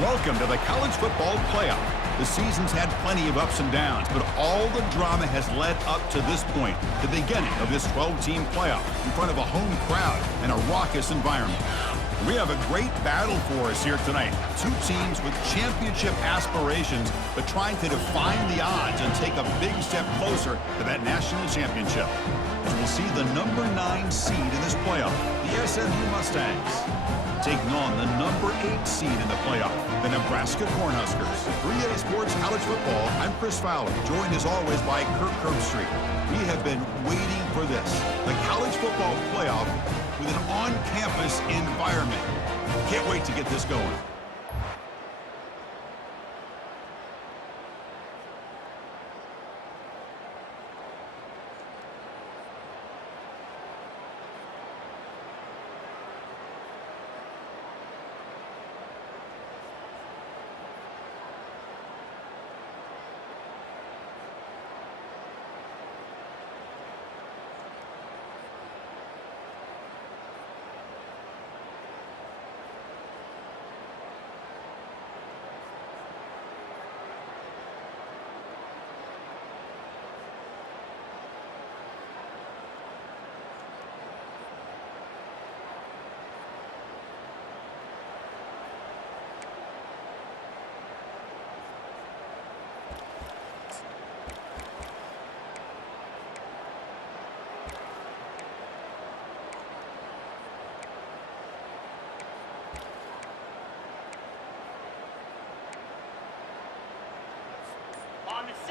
Welcome to the college football playoff. The season's had plenty of ups and downs, but all the drama has led up to this point, the beginning of this 12-team playoff in front of a home crowd and a raucous environment. We have a great battle for us here tonight. Two teams with championship aspirations, but trying to define the odds and take a big step closer to that national championship. As we'll see the number 9 seed in this playoff, the SMU Mustangs, taking on the number 8 seed in the playoff, the Nebraska Cornhuskers. 3A Sports College Football, I'm Chris Fowler, joined as always by Kirk Herbstreit. We have been waiting for this, the college football playoff with an on-campus environment. Can't wait to get this going.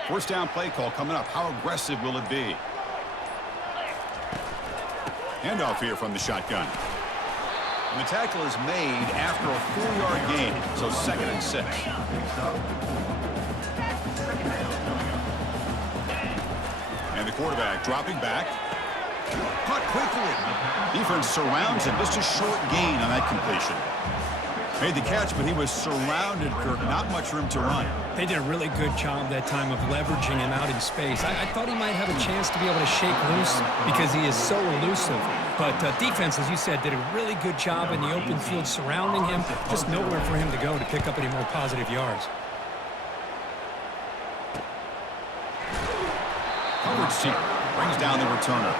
First down play call coming up. How aggressive will it be? Handoff here from the shotgun. And the tackle is made after a 4-yard gain, so 2nd and 6. And the quarterback dropping back. Caught quickly. Defense surrounds him. Just a short gain on that completion. Made the catch, but he was surrounded, Kirk. Not much room to run. They did a really good job that time of leveraging him out in space. I thought he might have a chance to be able to shake loose because he is so elusive. But defense, as you said, did a really good job in the open field surrounding him. Just nowhere for him to go to pick up any more positive yards. Coverage team brings down the returner.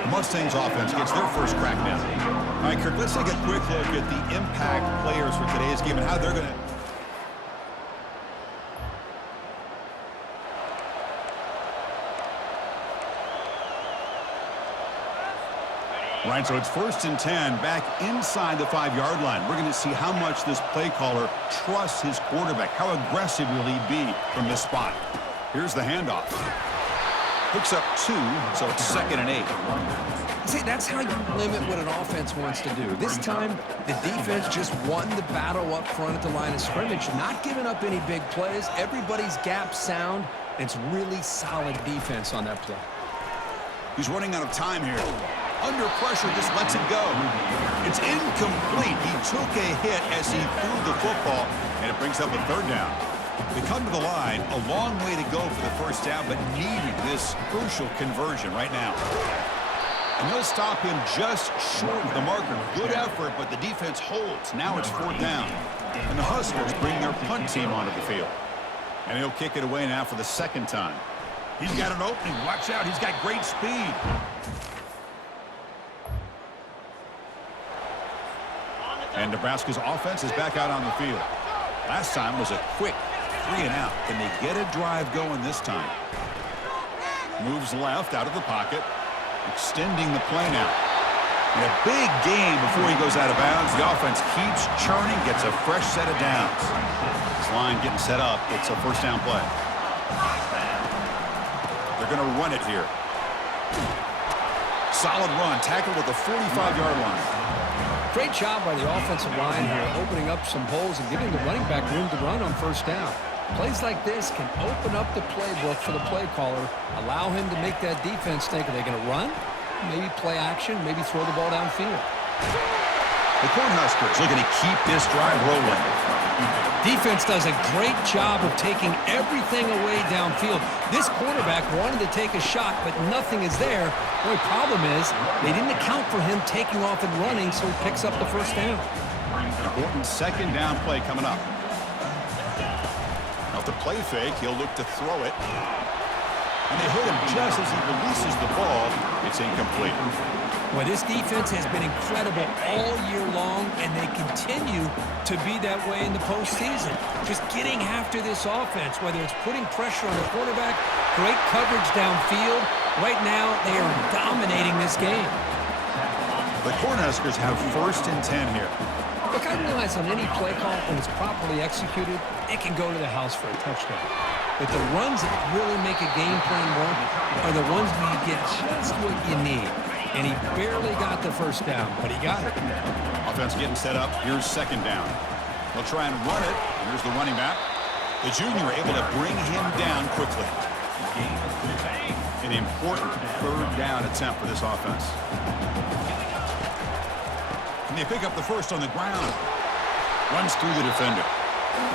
The Mustangs offense gets their first crack now. All right, Kirk, let's take a quick look at the impact players for today's game and how they're going to... Right, so it's 1st and 10 back inside the 5-yard line. We're going to see how much this play caller trusts his quarterback. How aggressive will he be from this spot? Here's the handoff. Picks up 2, so it's 2nd and 8. See, that's how you limit what an offense wants to do. This time, the defense just won the battle up front at the line of scrimmage, not giving up any big plays. Everybody's gap sound. It's really solid defense on that play. He's running out of time here. Under pressure, just lets it go. It's incomplete. He took a hit as he threw the football, and it brings up a 3rd down. They come to the line, a long way to go for the first down, but needing this crucial conversion right now. And they'll stop him just short of the marker. Good effort, but the defense holds. Now it's 4th down. And the Huskers bring their punt team onto the field. And he'll kick it away now for the 2nd time. He's got an opening. Watch out. He's got great speed. And Nebraska's offense is back out on the field. Last time was a quick 3 and out. Can they get a drive going this time? Moves left out of the pocket. Extending the play now. And a big gain before he goes out of bounds. The offense keeps churning, gets a fresh set of downs. This line getting set up. It's a 1st down play. They're going to run it here. Solid run. Tackled at the 45-yard line. Great job by the offensive line here, opening up some holes and giving the running back room to run on 1st down. Plays like this can open up the playbook for the play caller, allow him to make that defense think, are they going to run? Maybe play action, maybe throw the ball downfield. The Cornhuskers looking to keep this drive rolling. Defense does a great job of taking everything away downfield. This quarterback wanted to take a shot, but nothing is there. The only problem is they didn't account for him taking off and running, so he picks up the 1st down. important second down play coming up. Off the play fake, he'll look to throw it. And they hit him just as he releases the ball. It's incomplete. Well, this defense has been incredible all year long, and they continue to be that way in the postseason. Just getting after this offense, whether it's putting pressure on the quarterback, great coverage downfield. Right now, they are dominating this game. The Cornhuskers have 1st and 10 here. Look, I realize on any play call, when it's properly executed, it can go to the house for a touchdown. But the runs that really make a game plan work are the ones where you get just what you need. And he barely got the first down, but he got it. Offense getting set up. Here's second down. They'll try and run it. And here's the running back. The junior able to bring him down quickly. An important 3rd down attempt for this offense. And they pick up the first on the ground. Runs through the defender.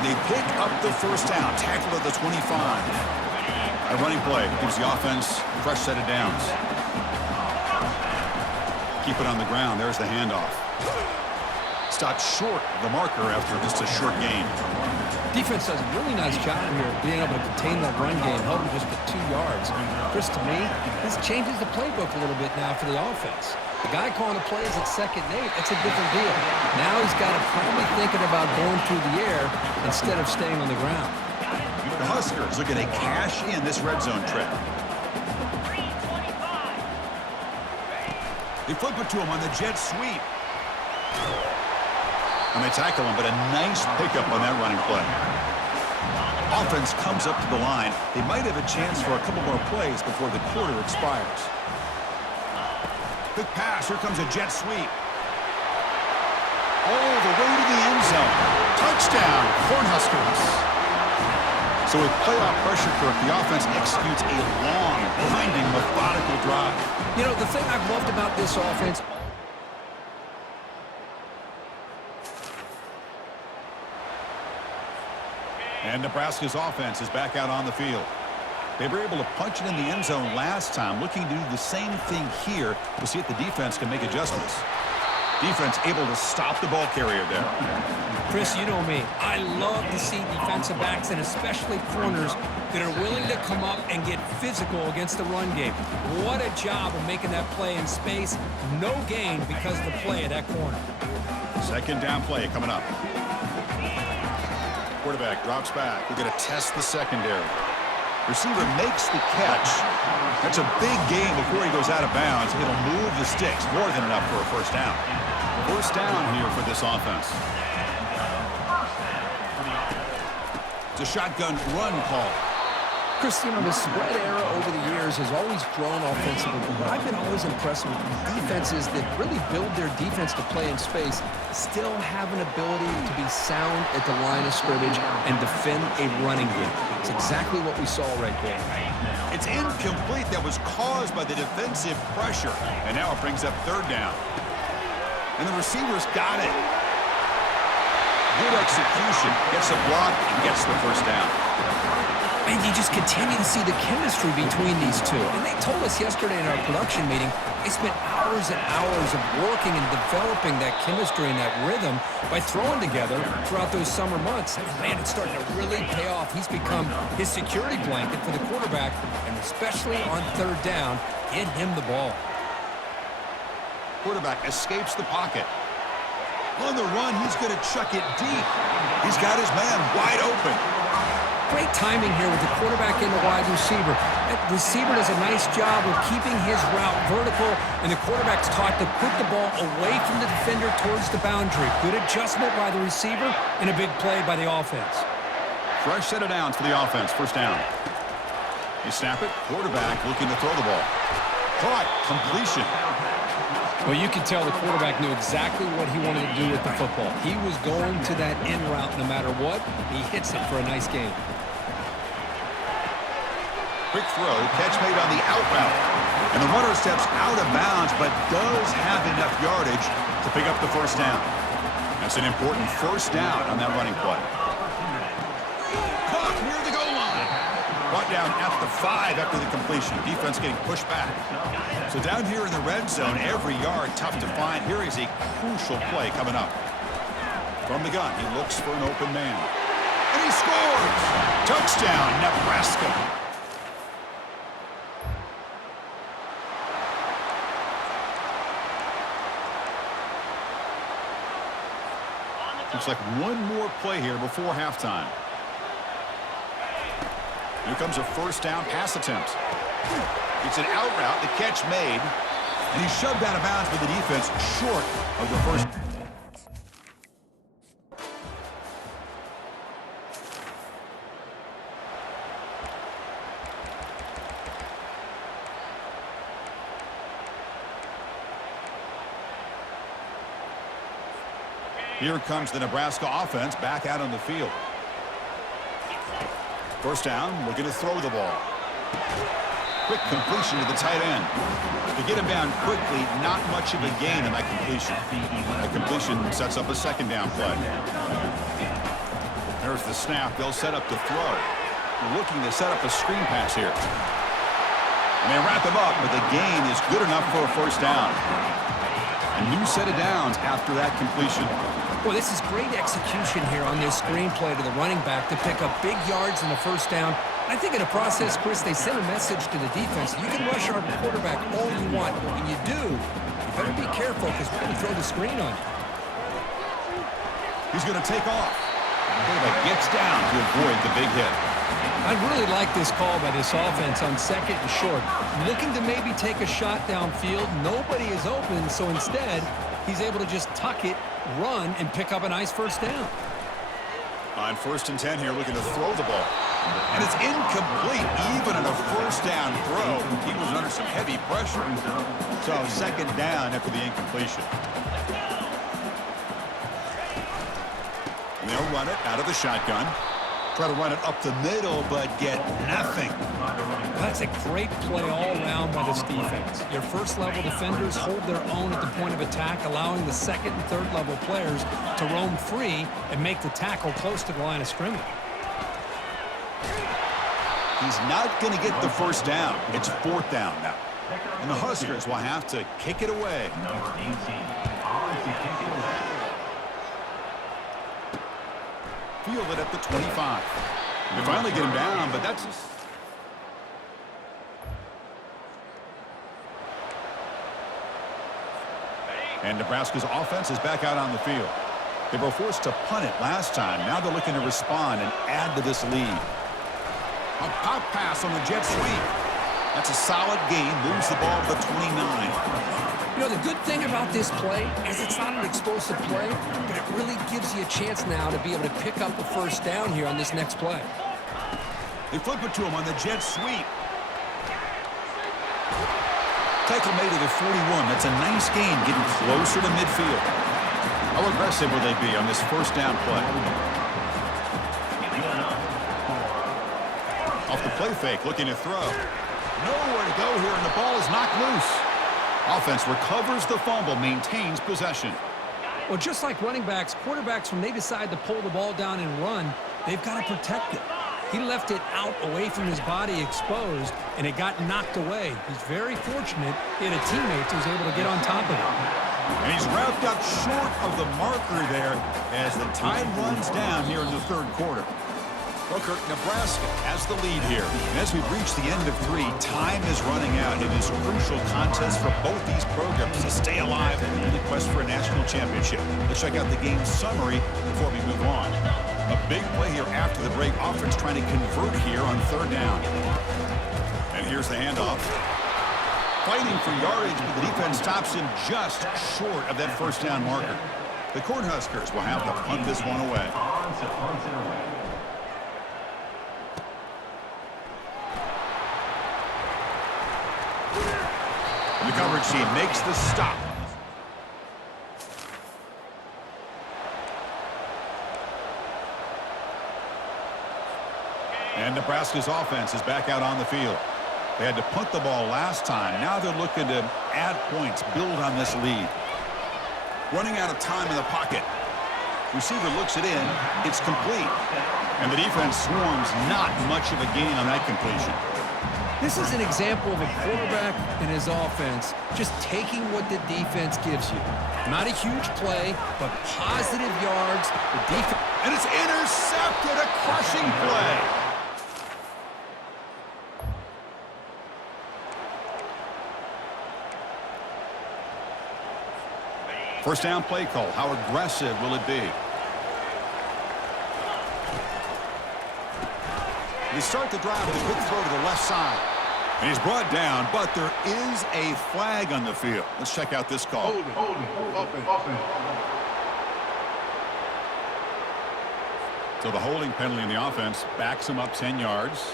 They pick up the first down. Tackled at the 25. A running play gives the offense a fresh set of downs. Keep it on the ground. There's the handoff. Stopped short of the marker after just a short gain. Defense does a really nice job here being able to contain that run game, held him just at 2 yards. Chris, to me, this changes the playbook a little bit now for the offense. The guy calling the plays at 2nd and 8, that's a different deal. Now he's got to probably thinking about going through the air instead of staying on the ground. The Huskers looking to cash in this red zone trip. They flip it to him on the jet sweep. And they tackle him, but a nice pickup on that running play. Offense comes up to the line. They might have a chance for a couple more plays before the quarter expires. Quick pass. Here comes a jet sweep. All the way to the end zone. Touchdown, Cornhuskers. So with playoff pressure, Kirk, the offense executes a long, grinding, methodical drive. You know, the thing I've loved about this offense... And Nebraska's offense is back out on the field. They were able to punch it in the end zone last time, looking to do the same thing here. We'll see if the defense can make adjustments. Defense able to stop the ball carrier there. Chris, you know me. I love to see defensive backs and especially corners that are willing to come up and get physical against the run game. What a job of making that play in space. No gain because of the play of that corner. Second down play coming up. Quarterback drops back. We're going to test the secondary. Receiver makes the catch. That's a big gain before he goes out of bounds. It'll move the sticks. More than enough for a first down. First down here for this offense. It's a shotgun run call. Chris, you know, the spread era over the years has always grown offensively, but I've been always impressed with defenses that really build their defense to play in space, still have an ability to be sound at the line of scrimmage and defend a running game. It's exactly what we saw right there. It's incomplete. That was caused by the defensive pressure. And now it brings up third down. And the receiver's got it. Good execution. Gets a block and gets the first down. And you just continue to see the chemistry between these two. And they told us yesterday in our production meeting, they spent hours and hours of working and developing that chemistry and that rhythm by throwing together throughout those summer months. And man, it's starting to really pay off. He's become his security blanket for the quarterback, and especially on third down, get him the ball. Quarterback escapes the pocket. On the run, he's going to chuck it deep. He's got his man wide open. Great timing here with the quarterback and the wide receiver. That receiver does a nice job of keeping his route vertical, and the quarterback's taught to put the ball away from the defender towards the boundary. Good adjustment by the receiver and a big play by the offense. Fresh set of downs for the offense. First down. You snap it. Quarterback looking to throw the ball. Caught. Completion. Well, you could tell the quarterback knew exactly what he wanted to do with the football. He was going to that in route no matter what. He hits it for a nice gain. Quick throw, catch made on the out route. And the runner steps out of bounds, but does have enough yardage to pick up the first down. That's an important first down on that running play. Caught near the goal line. Brought down at the 5 after the completion. Defense getting pushed back. So down here in the red zone, every yard tough to find. Here is a crucial play coming up. From the gun, he looks for an open man. And he scores! Touchdown, Nebraska. Looks like one more play here before halftime. Here comes a first down pass attempt. It's an out route, the catch made, and he's shoved out of bounds with the defense short of the first. Here comes the Nebraska offense back out on the field. First down, looking to throw the ball. Quick completion to the tight end. To get him down quickly, not much of a gain in that completion. That completion sets up a second down play. There's the snap. They'll set up to throw. Looking to set up a screen pass here. And they wrap him up, but the gain is good enough for a first down. A new set of downs after that completion. Well, this is great execution here on this screenplay to the running back to pick up big yards in the first down. I think in the process, Chris, they sent a message to the defense. You can rush our quarterback all you want, but when you do, you better be careful because we're going to throw the screen on you. He's going to take off. Quarterback gets down to avoid the big hit. I really like this call by this offense on second and short. Looking to maybe take a shot downfield. Nobody is open, so instead, he's able to just tuck it, run, and pick up a nice first down. On 1st and 10 here, looking to throw the ball. And it's incomplete, even on a first down throw. He was under some heavy pressure. So second down after the incompletion. And they'll run it out of the shotgun. Try to run it up the middle, but get nothing. That's a great play all around by this defense. Your first-level defenders hold their own at the point of attack, allowing the second and third-level players to roam free and make the tackle close to the line of scrimmage. He's not going to get the first down. It's 4th down now. And the Huskers will have to kick it away. Fielded at the 25. They finally get him down, but that's just... And Nebraska's offense is back out on the field. They were forced to punt it last time. Now they're looking to respond and add to this lead. A pop pass on the jet sweep. That's a solid gain. Moves the ball to the 29. You know, the good thing about this play is it's not an explosive play, but it really gives you a chance now to be able to pick up a first down here on this next play. They flip it to him on the jet sweep. Tackle made at the 41. That's a nice gain, getting closer to midfield. How aggressive will they be on this first down play? Off the play fake, looking to throw. Nowhere to go here, and the ball is knocked loose. Offense recovers the fumble, maintains possession. Well, just like running backs, quarterbacks, when they decide to pull the ball down and run, they've got to protect it. He left it out away from his body exposed, and it got knocked away. He's very fortunate he had a teammate who was able to get on top of it. And he's wrapped up short of the marker there as the time runs down here in the 3rd quarter. Booker, Nebraska has the lead here. And as we reach the end of 3, time is running out in this crucial contest for both these programs to stay alive in the quest for a national championship. Let's check out the game summary before we move on. A big play here after the break. Offense trying to convert here on 3rd down. And here's the handoff. Fighting for yardage, but the defense stops him just short of that first down marker. The Cornhuskers will have to punt this one away. The coverage team makes the stop. And Nebraska's offense is back out on the field. They had to punt the ball last time. Now they're looking to add points, build on this lead. Running out of time in the pocket. Receiver looks it in. It's complete. And the defense swarms, not much of a gain on that completion. This is an example of a quarterback and his offense just taking what the defense gives you. Not a huge play, but positive yards. The defense. And it's intercepted, a crushing play. First down play call. How aggressive will it be? They start the drive with a quick throw to the left side. And he's brought down, but there is a flag on the field. Let's check out this call. So the holding penalty in the offense backs him up 10 yards.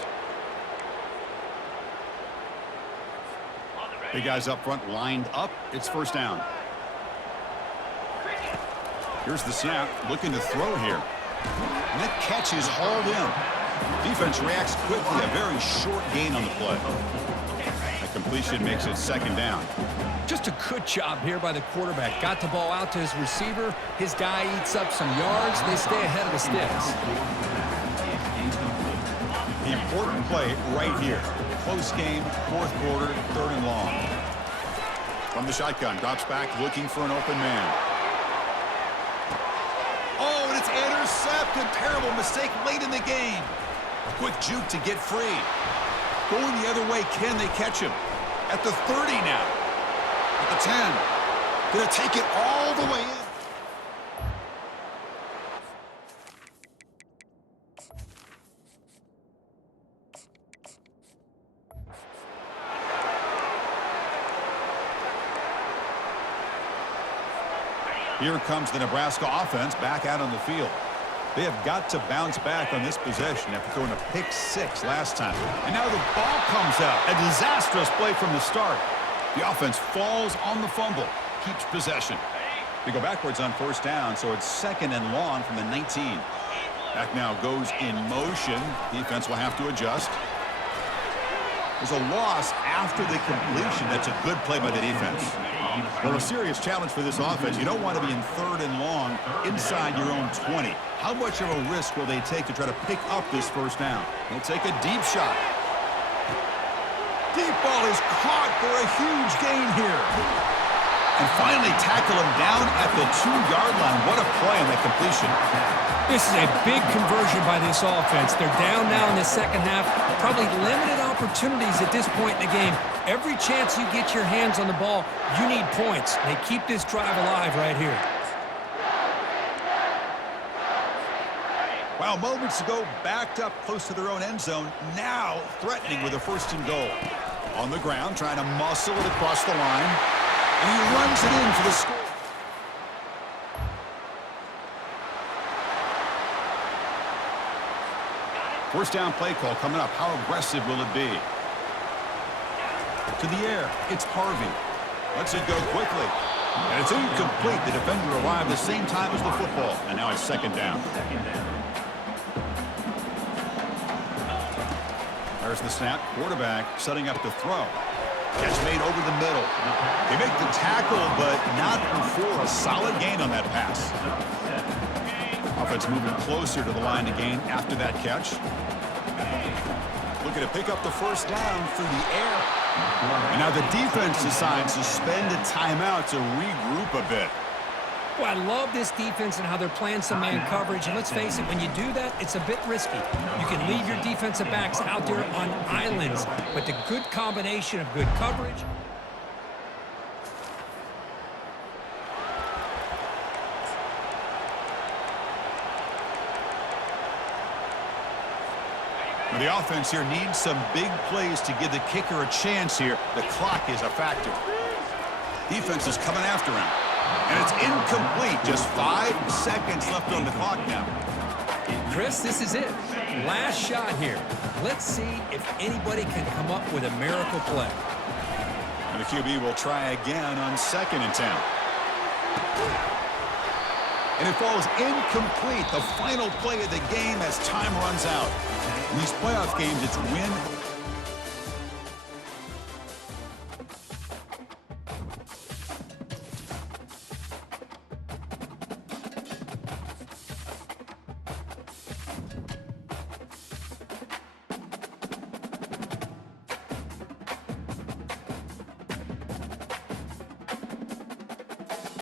Big guys up front lined up. It's first down. Here's the snap, looking to throw here. And that catch is hauled in. Defense reacts quickly, a very short gain on the play. That completion makes it second down. Just a good job here by the quarterback. Got the ball out to his receiver. His guy eats up some yards. They stay ahead of the sticks. The important play right here. Close game, fourth quarter, third and long. From the shotgun, drops back, looking for an open man. Oh, and it's intercepted. Terrible mistake late in the game. A quick juke to get free. Going the other way, can they catch him? At the 30 now. At the 10. Gonna take it all the way in. Here comes the Nebraska offense back out on the field. They have got to bounce back on this possession after throwing a pick six last time. And now the ball comes out. A disastrous play from the start. The offense falls on the fumble, keeps possession. They go backwards on first down, so it's second and long from the 19. Back now goes in motion. Defense will have to adjust. There's a loss after the completion. That's a good play by the defense. Well, a serious challenge for this offense. You don't want to be in third and long inside your own 20. How much of a risk will they take to try to pick up this first down? They'll take a deep shot. Deep ball is caught for a huge gain here. And finally tackle him down at the 2-yard line. What a play on that completion. This is a big conversion by this offense. They're down now in the second half. Probably limited opportunities at this point in the game. Every chance you get your hands on the ball, you need points. They keep this drive alive right here. Wow, moments ago, backed up close to their own end zone. Now threatening with a first and goal. On the ground, trying to muscle it across the line. And he runs it in for the score. First down play call coming up. How aggressive will it be? To the air. It's Harvey. Lets it go quickly. And it's incomplete. The defender arrived the same time as the football. And now it's second down. There's the snap. Quarterback setting up the throw. Catch made over the middle. They make the tackle, but not before a solid gain on that pass. Offense moving closer to the line to gain after that catch. Looking to pick up the first down through the air. And now the defense decides to spend a timeout to regroup a bit. Well, I love this defense and how they're playing some man coverage. And let's face it, when you do that, it's a bit risky. You can leave your defensive backs out there on islands. But the good combination of good coverage. The offense here needs some big plays to give the kicker a chance here. The clock is a factor. Defense is coming after him. And it's incomplete. Just 5 seconds left on the clock now. Chris, this is it. Last shot here. Let's see if anybody can come up with a miracle play. And the QB will try again on 2nd and 10. And it falls incomplete. The final play of the game as time runs out. In these playoff games, it's win